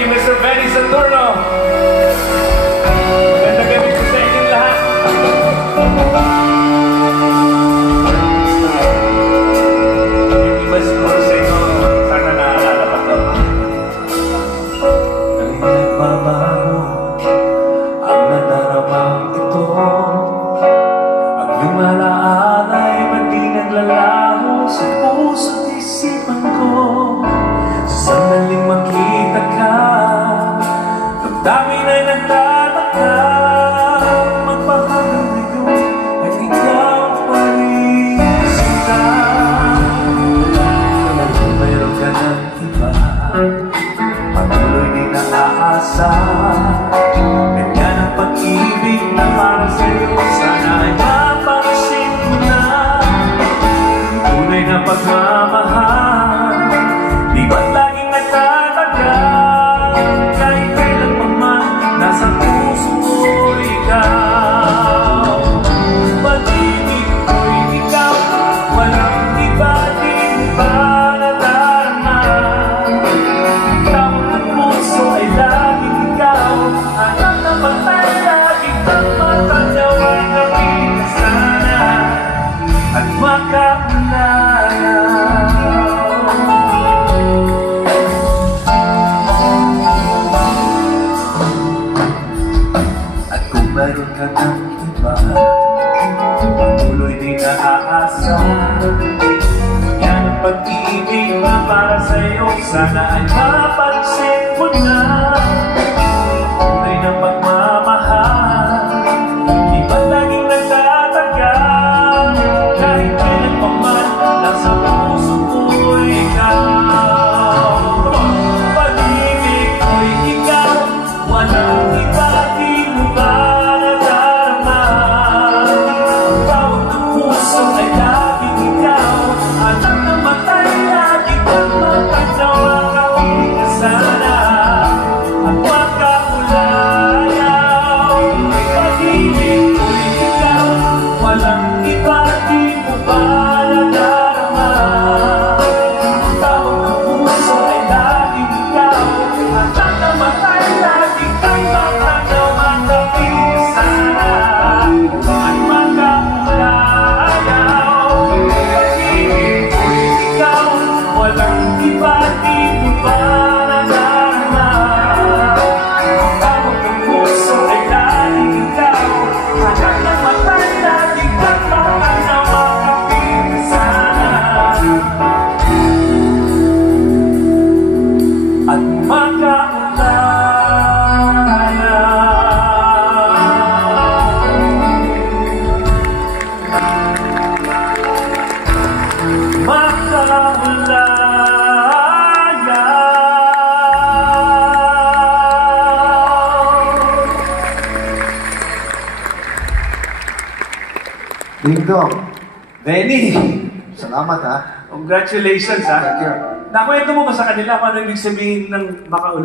you, Mr. Benny Saturno. Maganda gabi po sa inyong lahat. Yung iba siguro sa inyo, sana naalala pa ito. Kami nagbabago ang nadarabang ito. Ang lumalaan ay mandi naglalaho sa puso't isipan ko. Sa sandaling makita ka, damdamin ay nagtataka. Magpapagod ngayon ay ikaw pa rin sila. Kung mayroon ka ng iba, patuloy din naaasa. Ganyan ang pag-ibig na para sa'yo, sana ay mapansin mo na. Tunay na pagmamahal, di ba't laging nagtatagal? Kahit kailan pa man, nasa puso mo ikaw. Pag-ibig ko'y ikaw, walang iba, di mo ba nadarama? Tawag ng puso ay laging ikaw. Alam na patay, lagi kang matanaw. Ang kapit sana at makaulayaw. Mayroon ka ng iba, patuloy din naaasa. Yan ang pag-ibig na para sa'yo, sana ay mapansin mo na. Tunay na pagmamahal, di ba laging nagtatagal? Kahit kailan pa man, nasa puso ko ikaw. Pag-ibig ko'y ikaw, walang iba, di mo ba? Ding-dong. Benny! Salamat ha. Congratulations ha. Thank you. Nakwento mo ba sa kanila paano ibig sabihin ng makaula?